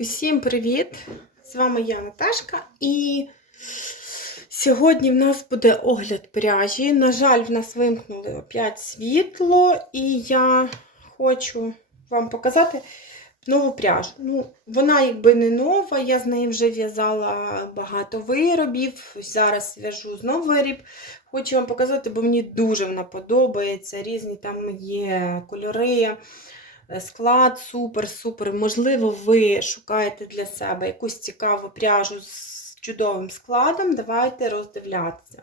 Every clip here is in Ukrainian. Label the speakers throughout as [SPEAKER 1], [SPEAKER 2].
[SPEAKER 1] Усім привіт! З вами я Наташка, і сьогодні в нас буде огляд пряжі. На жаль, в нас вимкнули опять світло, і я хочу вам показати нову пряжу. Ну, вона якби не нова, я з нею вже в'язала багато виробів. Зараз в'яжу знову виріб. Хочу вам показати, бо мені дуже вона подобається. Різні там є кольори. Е, Склад супер-супер. Можливо, ви шукаєте для себе якусь цікаву пряжу з чудовим складом. Давайте роздивлятися.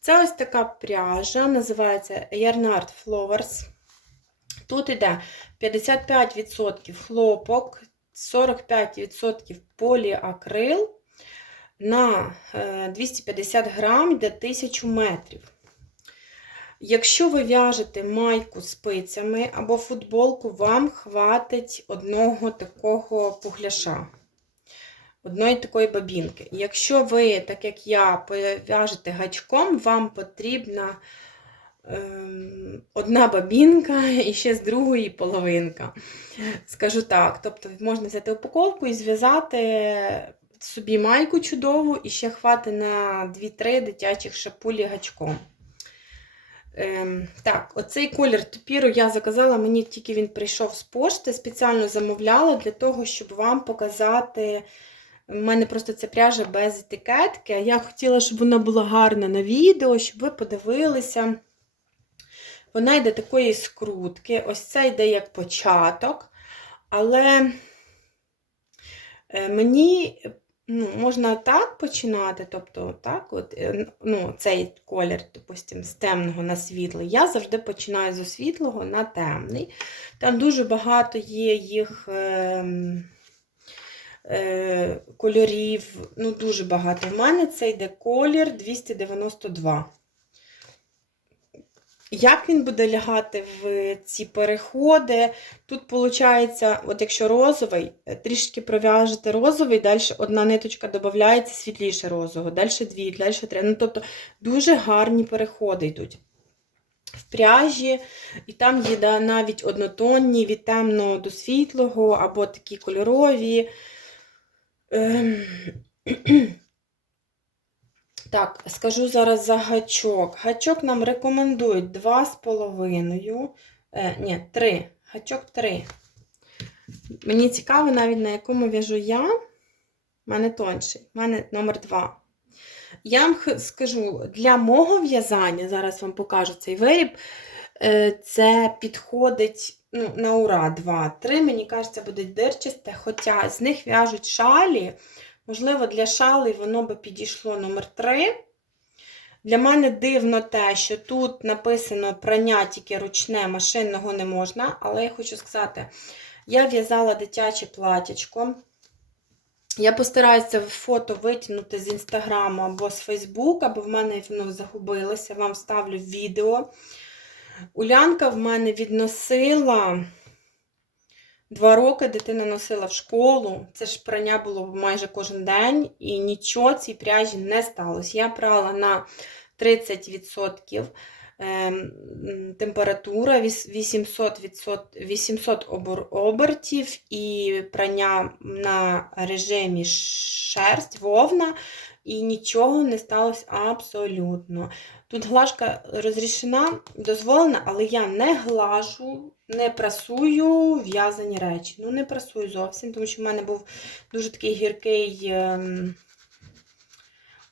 [SPEAKER 1] Це ось така пряжа, називається Yarnard Flowers. Тут іде 55% хлопок, 45% поліакрил на 250 грам йде 1000 метрів. Якщо ви в'яжете майку спицями або футболку, вам хватить одного такого пухляша, одної такої бабінки. Якщо ви, так як я, в'яжете гачком, вам потрібна ем, одна бабінка і ще з другої половинка. Скажу так, тобто можна взяти упаковку і зв'язати собі майку чудову, і ще хватить на 2-3 дитячих шапулі гачком. Ем, так, оцей колір топіру я заказала, мені тільки він прийшов з пошти, спеціально замовляла для того, щоб вам показати. У мене просто ця пряжа без етикетки. Я хотіла, щоб вона була гарна на відео, щоб ви подивилися. Вона йде такої скрутки. Ось це йде як початок. Але е, мені ну, можна так починати, тобто так, от, ну, цей колір, допустим, з темного на світлий. Я завжди починаю з світлого на темний. Там дуже багато є їх е, е, кольорів, ну, дуже багато. В мене це йде колір 292. Як він буде лягати в ці переходи? Тут, виходить, от якщо розовий, трішки пров'яжете розовий, далі одна ниточка додається світліше розового, далі дві, далі три. Ну, тобто дуже гарні переходи йдуть. В пряжі, і там є навіть однотонні, від темного до світлого, або такі кольорові. Ем... Так, скажу зараз за гачок. Гачок нам рекомендують 2,5. Е, ні, 3. Гачок 3. Мені цікаво, навіть на якому в'яжу я. У мене тонший, у мене номер 2. Я вам скажу, для мого в'язання, зараз вам покажу цей виріб, е, це підходить ну, на ура 2-3. Мені кажеться, буде дирчасте, хоча з них в'яжуть шалі. Можливо, для шали воно би підійшло номер 3. Для мене дивно те, що тут написано прання тільки ручне, машинного не можна. Але я хочу сказати, я в'язала дитяче платячко. Я постараюся фото витягнути з інстаграму або з Фейсбука, бо в мене воно загубилося. Вам ставлю відео. Улянка в мене відносила. Два роки дитина носила в школу, це ж прання було майже кожен день, і нічого цій пряжі не сталося. Я прала на 30% ем, температура 800 800 обертів і прання на режимі шерсть, вовна, і нічого не сталося абсолютно. Тут глажка розрішена, дозволена, але я не глажу, не прасую в'язані речі. Ну, не прасую зовсім, тому що в мене був дуже такий гіркий ем,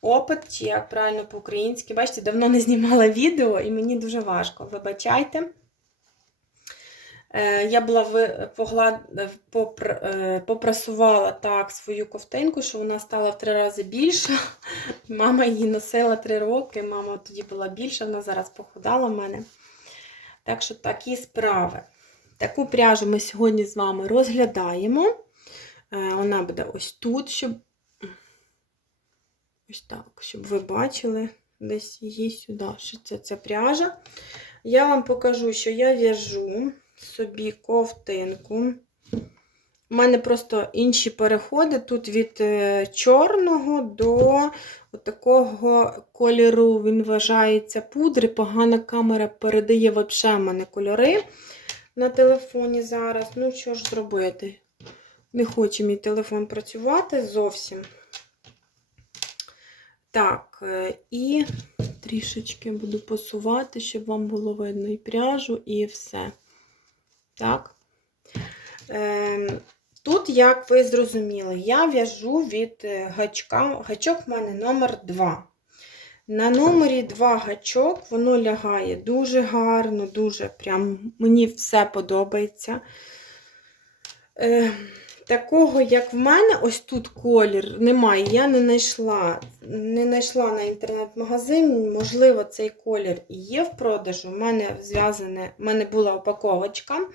[SPEAKER 1] опит, чи як правильно по-українськи. Бачите, давно не знімала відео, і мені дуже важко. Вибачайте. Е, я була в, поглад, попр, е, попрасувала так свою ковтинку, що вона стала в три рази більша. Мама її носила три роки, мама тоді була більша, вона зараз похудала в мене. Так що такі справи. Таку пряжу ми сьогодні з вами розглядаємо. Е, вона буде ось тут, щоб ось так, щоб ви бачили десь її сюди, що це ця пряжа. Я вам покажу, що я в'яжу собі ковтинку. У мене просто інші переходи тут від е, чорного до такого кольору, він вважається пудри. Погана камера передає взагалі мене кольори на телефоні зараз. Ну, що ж зробити? Не хоче мій телефон працювати зовсім. Так, е, і трішечки буду посувати, щоб вам було видно і пряжу, і все. Так. Ем, Тут, як ви зрозуміли, я в'яжу від е, гачка. Гачок в мене номер 2. На номері 2 гачок воно лягає дуже гарно, дуже прям мені все подобається. Такого, як в мене, ось тут колір немає. Я не знайшла не знайшла на інтернет-магазин. Можливо, цей колір і є в продажу. У мене зв'язане, в мене була упаковочка.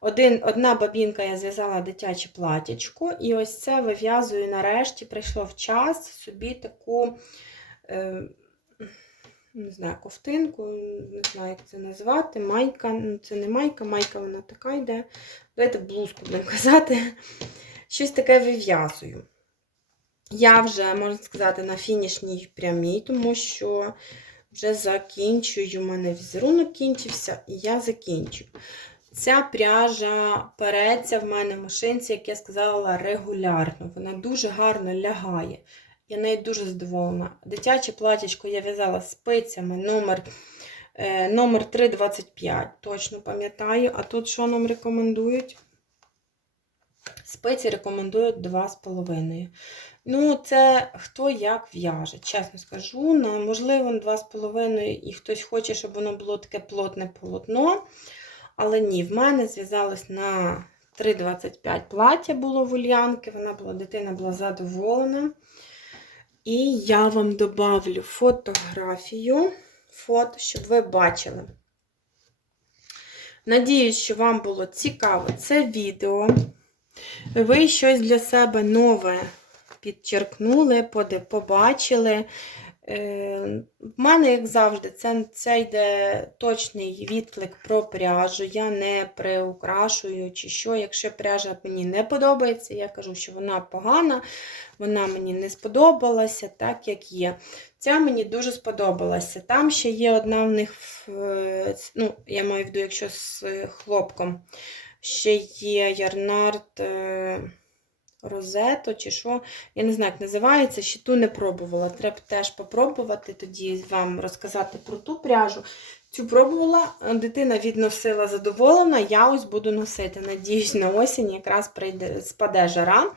[SPEAKER 1] Один, одна бабінка я зв'язала дитяче платячко, і ось це вив'язую нарешті. Прийшло в час собі таку. Е, не знаю, ковтинку, не знаю, як це назвати. Майка, ну це не майка, майка вона така йде. Давайте блузку будемо казати. Щось таке вив'язую. Я вже, можна сказати, на фінішній прямій, тому що вже закінчую. У мене візерунок кінчився, і я закінчую. Ця пряжа переться в мене в машинці, як я сказала, регулярно. Вона дуже гарно лягає. Я нею дуже задоволена. Дитяче платячко я в'язала спицями номер, номер 325, точно пам'ятаю. А тут що нам рекомендують? Спиці рекомендують 2,5. Ну, це хто як в'яже, чесно скажу. На, можливо, 2,5 і хтось хоче, щоб воно було таке плотне полотно. Але ні, в мене зв'язалось на 3,25 плаття було в Ульянки. Вона була, дитина була задоволена. І я вам добавлю фотографію, фото, щоб ви бачили. Надіюсь, що вам було цікаво це відео. Ви щось для себе нове підчеркнули, побачили. Е, В мене, як завжди, це, це йде точний відклик про пряжу. Я не приукрашую чи що. Якщо пряжа мені не подобається, я кажу, що вона погана, вона мені не сподобалася, так як є. Ця мені дуже сподобалася. Там ще є одна в них, е, ну, я маю в виду, якщо з хлопком, ще є ярнард. Розето чи що, я не знаю, як називається, ще ту не пробувала. Треба теж попробувати, тоді вам розказати про ту пряжу. Цю пробувала, дитина відносила задоволена, я ось буду носити. Надіюсь, на осінь якраз прийде, спаде жара,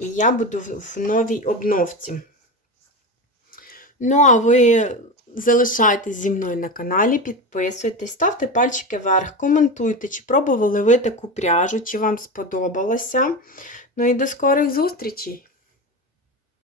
[SPEAKER 1] і я буду в новій обновці. Ну, а ви залишайтесь зі мною на каналі, підписуйтесь, ставте пальчики вверх, коментуйте, чи пробували ви таку пряжу, чи вам сподобалося. Ну і до скорих зустрічей!